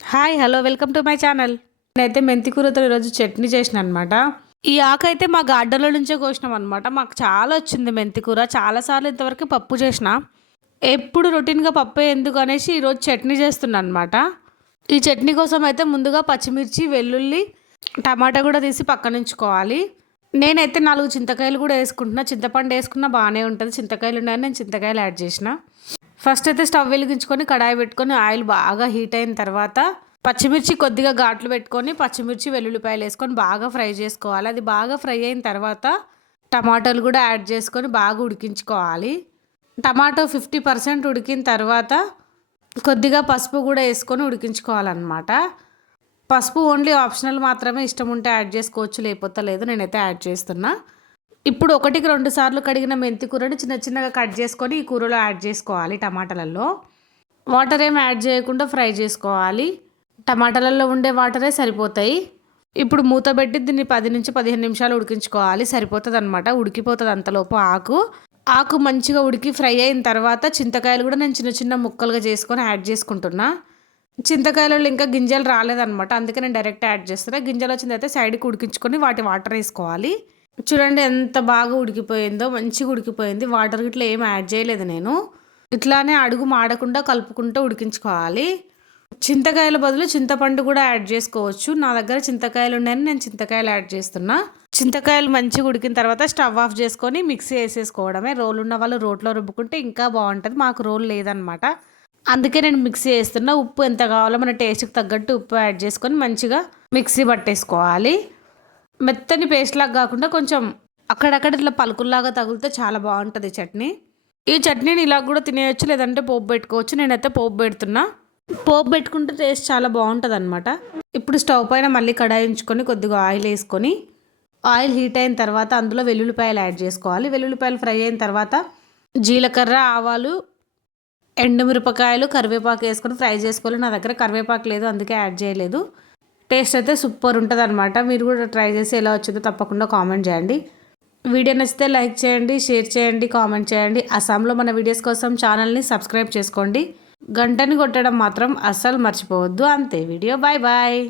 Hi hello welcome to my channel. నేనైతే మెంతి కూరతో ఈరోజు చట్నీ చేసిన అనమాట ఈ ఆకు అయితే మా గార్డెన్లో నుంచే కోసినాం అనమాట మాకు చాలా వచ్చింది మెంతి కూర. చాలాసార్లు ఇంతవరకు పప్పు చేసిన. ఎప్పుడు రొటీన్గా పప్పు ఎందుకు అనేసి ఈరోజు చట్నీ చేస్తున్నాను అనమాట ఈ చట్నీ కోసం అయితే ముందుగా పచ్చిమిర్చి వెల్లుల్లి టమాటా కూడా తీసి పక్కన ఉంచుకోవాలి నేనైతే నాలుగు చింతకాయలు కూడా వేసుకుంటున్నా. చింతపండు వేసుకున్నా బాగానే ఉంటుంది. చింతకాయలు ఉన్నాయని నేను చింతకాయలు యాడ్ చేసిన. ఫస్ట్ అయితే స్టవ్ వెలిగించుకొని కడాయి పెట్టుకొని ఆయిల్ బాగా హీట్ అయిన తర్వాత పచ్చిమిర్చి కొద్దిగా ఘాట్లు పెట్టుకొని పచ్చిమిర్చి వెల్లుల్లిపాయలు వేసుకొని బాగా ఫ్రై చేసుకోవాలి. అది బాగా ఫ్రై అయిన తర్వాత టమాటాలు కూడా యాడ్ చేసుకొని బాగా ఉడికించుకోవాలి. టమాటో ఫిఫ్టీ పర్సెంట్ ఉడికిన తర్వాత కొద్దిగా పసుపు కూడా వేసుకొని ఉడికించుకోవాలన్నమాట. పసుపు ఓన్లీ ఆప్షనల్ మాత్రమే ఇష్టం ఉంటే యాడ్ చేసుకోవచ్చు లేకపోతే లేదు నేనైతే యాడ్ చేస్తున్నా. ఇప్పుడు ఒకటికి రెండు సార్లు కడిగిన మెంతి కూరని చిన్న చిన్నగా కట్ చేసుకొని ఈ కూరలో యాడ్ చేసుకోవాలి టమాటాలలో. వాటర్ ఏం యాడ్ చేయకుండా ఫ్రై చేసుకోవాలి. టమాటాలలో ఉండే వాటరే సరిపోతాయి. ఇప్పుడు మూత పెట్టి దీన్ని పది నుంచి పదిహేను నిమిషాలు ఉడికించుకోవాలి. సరిపోతుంది అనమాట ఉడికిపోతుంది అంతలోపు ఆకు. ఆకు మంచిగా ఉడికి ఫ్రై అయిన తర్వాత చింతకాయలు కూడా నేను చిన్న చిన్న ముక్కలుగా చేసుకొని యాడ్ చేసుకుంటున్నా. చింతకాయలలో ఇంకా గింజలు రాలేదనమాట అందుకే నేను డైరెక్ట్ యాడ్ చేస్తున్నా. గింజలు వచ్చింది అయితే సైడ్కి ఉడికించుకొని వాటి వాటర్ వేసుకోవాలి. చూడండి ఎంత బాగా ఉడికిపోయిందో మంచిగా ఉడికిపోయింది. వాటర్ ఇట్లా ఏం యాడ్ చేయలేదు నేను. ఇట్లానే అడుగు మాడకుండా కలుపుకుంటూ ఉడికించుకోవాలి. చింతకాయల బదులు చింతపండు కూడా యాడ్ చేసుకోవచ్చు. నా దగ్గర చింతకాయలు ఉన్నాయని నేను చింతకాయలు యాడ్ చేస్తున్నా. చింతకాయలు మంచిగా ఉడికిన తర్వాత స్టవ్ ఆఫ్ చేసుకొని మిక్సీ వేసేసుకోవడమే. రోలు ఉన్న వాళ్ళు రోట్లో రుబ్బుకుంటే ఇంకా బాగుంటుంది. మాకు రోల్ లేదనమాట అందుకే నేను మిక్సీ వేస్తున్నా. ఉప్పు ఎంత కావాలో మన టేస్ట్కి తగ్గట్టు ఉప్పు యాడ్ చేసుకొని మంచిగా మిక్సీ పట్టేసుకోవాలి. మెత్తని పేస్ట్ లాగా కాకుండా కొంచెం అక్కడక్కడ ఇట్లా పలుకుల్లాగా తగిలితే చాలా బాగుంటుంది చట్నీ. ఈ చట్నీని ఇలా కూడా తినేయచ్చు లేదంటే పోపు పెట్టుకోవచ్చు. నేనైతే పోపు పెడుతున్నా. పోపు పెట్టుకుంటే టేస్ట్ చాలా బాగుంటుంది అనమాట ఇప్పుడు స్టవ్ పైన మళ్ళీ కడాయి ఉంచుకొని కొద్దిగా ఆయిల్ వేసుకొని ఆయిల్ హీట్ అయిన తర్వాత అందులో వెల్లుల్లిపాయలు యాడ్ చేసుకోవాలి. వెల్లుల్లిపాయలు ఫ్రై అయిన తర్వాత జీలకర్ర ఆవాలు ఎండుమిరపకాయలు కరివేపాకు వేసుకొని ఫ్రై చేసుకోవాలి. నా దగ్గర కరివేపాకు లేదు అందుకే యాడ్ చేయలేదు. టేస్ట్ అయితే సూపర్ ఉంటుంది అనమాట మీరు కూడా ట్రై చేసి ఎలా వచ్చిందో తప్పకుండా కామెంట్ చేయండి. వీడియో నచ్చితే లైక్ చేయండి షేర్ చేయండి కామెంట్ చేయండి. అస్సాంలో మన వీడియోస్ కోసం ఛానల్ని సబ్స్క్రైబ్ చేసుకోండి. గంటని కొట్టడం మాత్రం అస్సలు మర్చిపోవద్దు. అంతే. Video bye bye